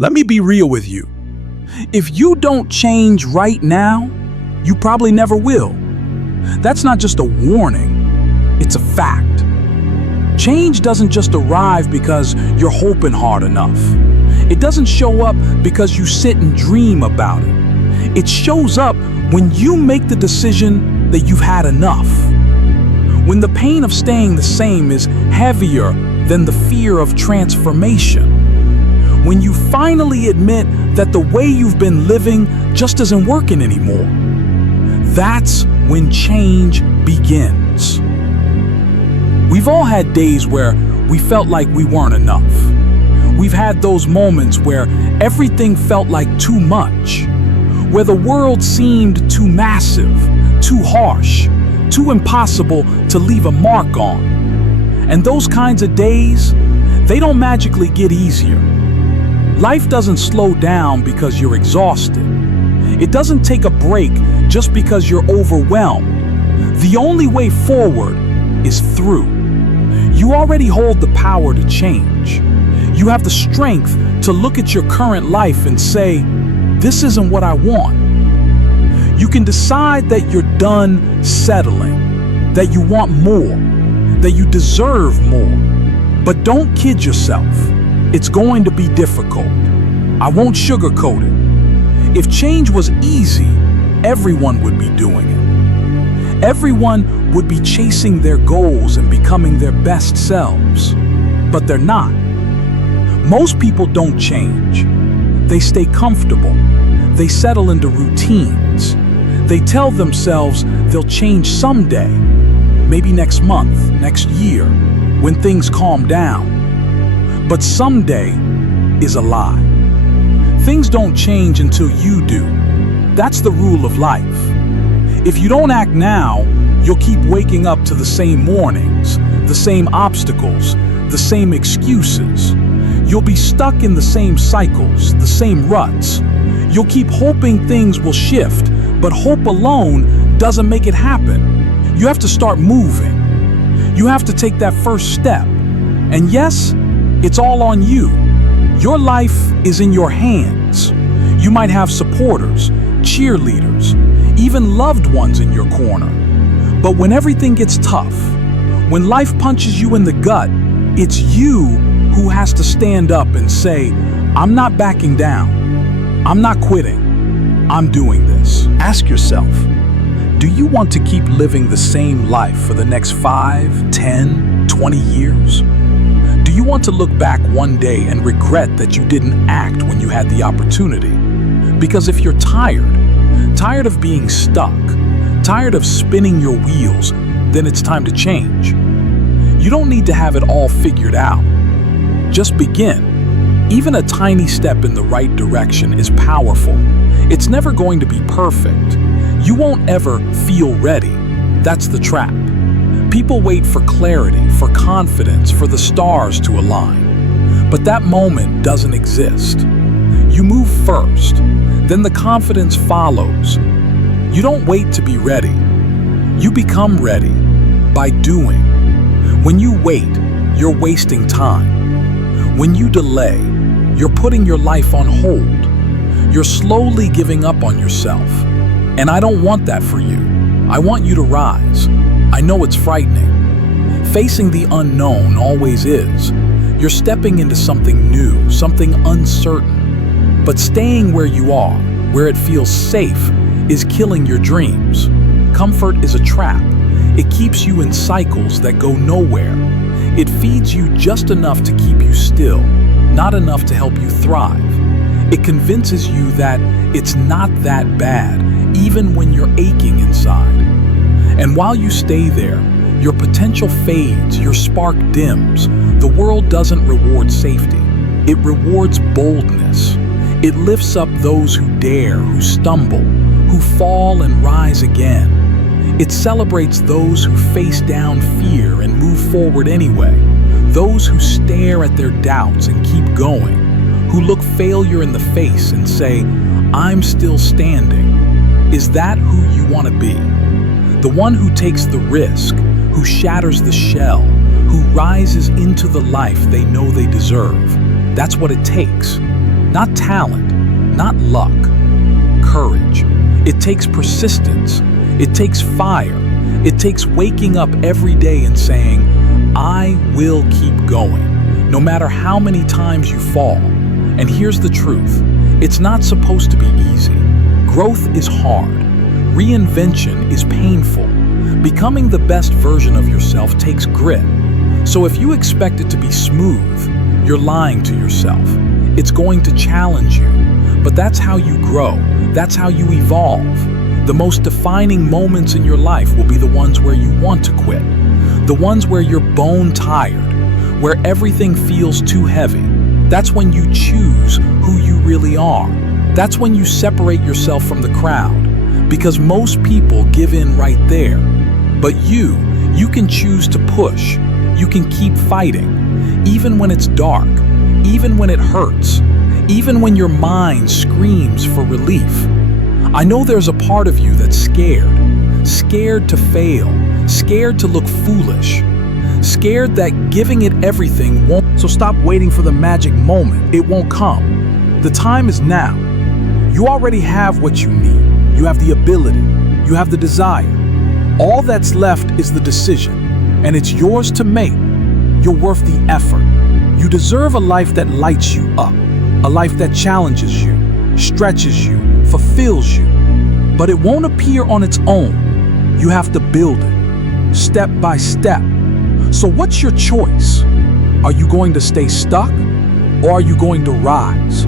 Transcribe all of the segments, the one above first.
Let me be real with you. If you don't change right now, you probably never will. That's not just a warning, it's a fact. Change doesn't just arrive because you're hoping hard enough. It doesn't show up because you sit and dream about it. It shows up when you make the decision that you've had enough. When the pain of staying the same is heavier than the fear of transformation. When you finally admit that the way you've been living just isn't working anymore. That's when change begins. We've all had days where we felt like we weren't enough. We've had those moments where everything felt like too much, where the world seemed too massive, too harsh, too impossible to leave a mark on. And those kinds of days, they don't magically get easier. Life doesn't slow down because you're exhausted. It doesn't take a break just because you're overwhelmed. The only way forward is through. You already hold the power to change. You have the strength to look at your current life and say, this isn't what I want. You can decide that you're done settling, that you want more, that you deserve more. But don't kid yourself. It's going to be difficult. I won't sugarcoat it. If change was easy, everyone would be doing it. Everyone would be chasing their goals and becoming their best selves. But they're not. Most people don't change. They stay comfortable. They settle into routines. They tell themselves they'll change someday, maybe next month, next year, when things calm down. But someday is a lie. Things don't change until you do. That's the rule of life. If you don't act now, you'll keep waking up to the same mornings, the same obstacles, the same excuses. You'll be stuck in the same cycles, the same ruts. You'll keep hoping things will shift, but hope alone doesn't make it happen. You have to start moving. You have to take that first step. And yes, it's all on you. Your life is in your hands. You might have supporters, cheerleaders, even loved ones in your corner. But when everything gets tough, when life punches you in the gut, it's you who has to stand up and say, I'm not backing down. I'm not quitting. I'm doing this. Ask yourself, do you want to keep living the same life for the next 5, 10, 20 years? Do you want to look back one day and regret that you didn't act when you had the opportunity? Because if you're tired of being stuck, tired of spinning your wheels, then it's time to change. You don't need to have it all figured out. Just begin. Even a tiny step in the right direction is powerful. It's never going to be perfect. You won't ever feel ready. That's the trap. People wait for clarity, for confidence, for the stars to align. But that moment doesn't exist. You move first, then the confidence follows. You don't wait to be ready. You become ready by doing. When you wait, you're wasting time. When you delay, you're putting your life on hold. You're slowly giving up on yourself. And I don't want that for you. I want you to rise. I know it's frightening. Facing the unknown always is. You're stepping into something new, something uncertain. But staying where you are, where it feels safe, is killing your dreams. Comfort is a trap. It keeps you in cycles that go nowhere. It feeds you just enough to keep you still, not enough to help you thrive. It convinces you that it's not that bad, even when you're aching inside. And while you stay there, your potential fades, your spark dims. The world doesn't reward safety. It rewards boldness. It lifts up those who dare, who stumble, who fall and rise again. It celebrates those who face down fear and move forward anyway. Those who stare at their doubts and keep going. Who look failure in the face and say, I'm still standing. Is that who you want to be? The one who takes the risk, who shatters the shell, who rises into the life they know they deserve. That's what it takes. Not talent, not luck. Courage. It takes persistence. It takes fire. It takes waking up every day and saying, I will keep going, no matter how many times you fall. And here's the truth. It's not supposed to be easy. Growth is hard. Reinvention is painful. Becoming the best version of yourself takes grit. So if you expect it to be smooth, you're lying to yourself. It's going to challenge you. But that's how you grow. That's how you evolve. The most defining moments in your life will be the ones where you want to quit. The ones where you're bone tired, where everything feels too heavy. That's when you choose who you really are. That's when you separate yourself from the crowd. Because most people give in right there. But you can choose to push. You can keep fighting, even when it's dark, even when it hurts, even when your mind screams for relief. I know there's a part of you that's scared to fail, scared to look foolish, scared that giving it everything won't. So stop waiting for the magic moment. It won't come. The time is now. You already have what you need. You have the ability. You have the desire. All that's left is the decision, and it's yours to make. You're worth the effort. You deserve a life that lights you up, a life that challenges you, stretches you, fulfills you. But it won't appear on its own. You have to build it, step by step. So what's your choice? Are you going to stay stuck, or are you going to rise?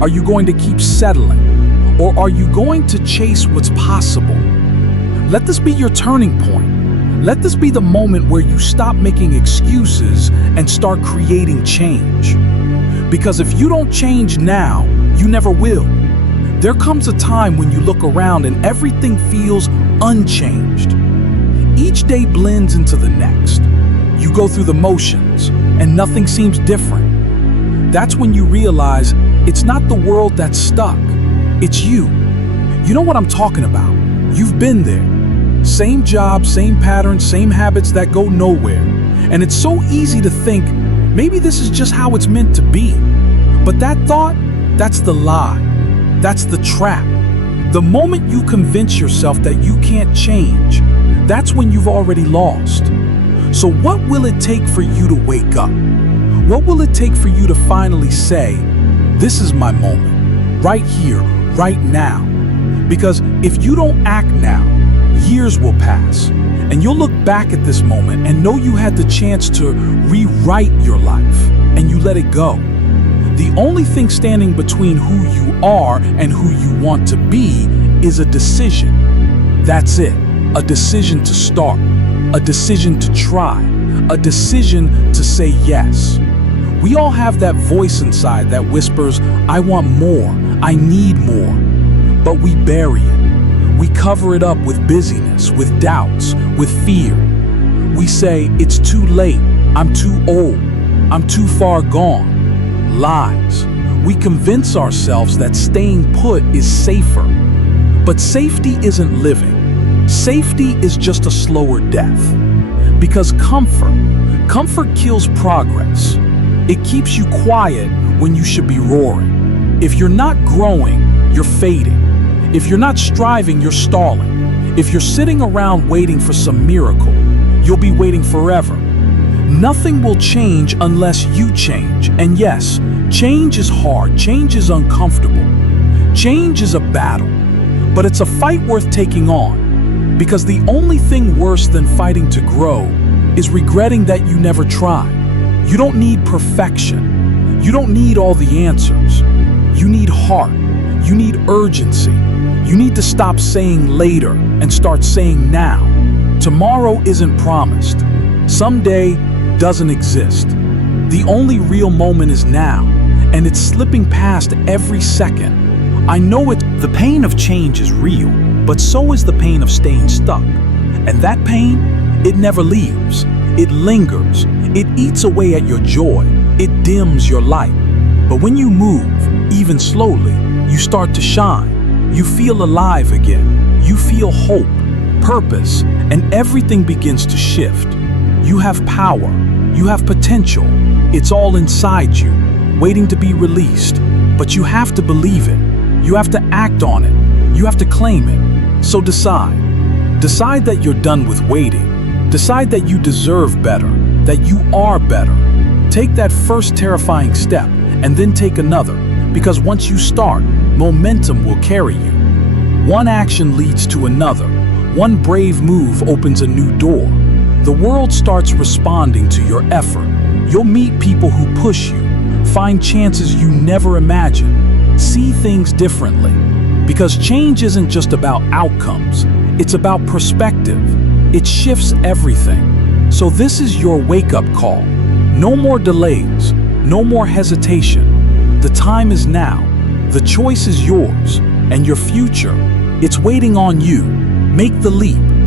Are you going to keep settling, or are you going to chase what's possible? Let this be your turning point. Let this be the moment where you stop making excuses and start creating change. Because if you don't change now, you never will. There comes a time when you look around and everything feels unchanged. Each day blends into the next. You go through the motions and nothing seems different. That's when you realize it's not the world that's stuck, it's you. You know what I'm talking about. You've been there. Same job, same patterns, same habits that go nowhere. And it's so easy to think, maybe this is just how it's meant to be. But that thought, that's the lie. That's the trap. The moment you convince yourself that you can't change, that's when you've already lost. So what will it take for you to wake up? What will it take for you to finally say, this is my moment, right here, right now? Because if you don't act now, years will pass, and you'll look back at this moment and know you had the chance to rewrite your life, and you let it go. The only thing standing between who you are and who you want to be is a decision. That's it. A decision to start, a decision to try, a decision to say yes. We all have that voice inside that whispers, I want more, I need more. But we bury it. We cover it up with busyness, with doubts, with fear. We say, it's too late, I'm too old, I'm too far gone. Lies. We convince ourselves that staying put is safer. But safety isn't living. Safety is just a slower death. Because comfort kills progress. It keeps you quiet when you should be roaring. If you're not growing, you're fading. If you're not striving, you're stalling. If you're sitting around waiting for some miracle, you'll be waiting forever. Nothing will change unless you change. And yes, change is hard, change is uncomfortable. Change is a battle, but it's a fight worth taking on. Because the only thing worse than fighting to grow is regretting that you never tried. You don't need perfection. You don't need all the answers. You need heart. You need urgency. You need to stop saying later and start saying now. Tomorrow isn't promised. Someday doesn't exist. The only real moment is now, and it's slipping past every second. I know the pain of change is real, but so is the pain of staying stuck. And that pain, it never leaves. It lingers. It eats away at your joy. It dims your light. But when you move, even slowly, you start to shine. You feel alive again. You feel hope, purpose, and everything begins to shift. You have power. You have potential. It's all inside you, waiting to be released. But you have to believe it. You have to act on it. You have to claim it. So decide. Decide that you're done with waiting. Decide that you deserve better, that you are better. Take that first terrifying step and then take another, because once you start, momentum will carry you. One action leads to another. One brave move opens a new door. The world starts responding to your effort. You'll meet people who push you, find chances you never imagined, see things differently. Because change isn't just about outcomes, it's about perspective. It shifts everything. So this is your wake-up call. No more delays, no more hesitation. The time is now. The choice is yours, and your future, it's waiting on you. Make the leap.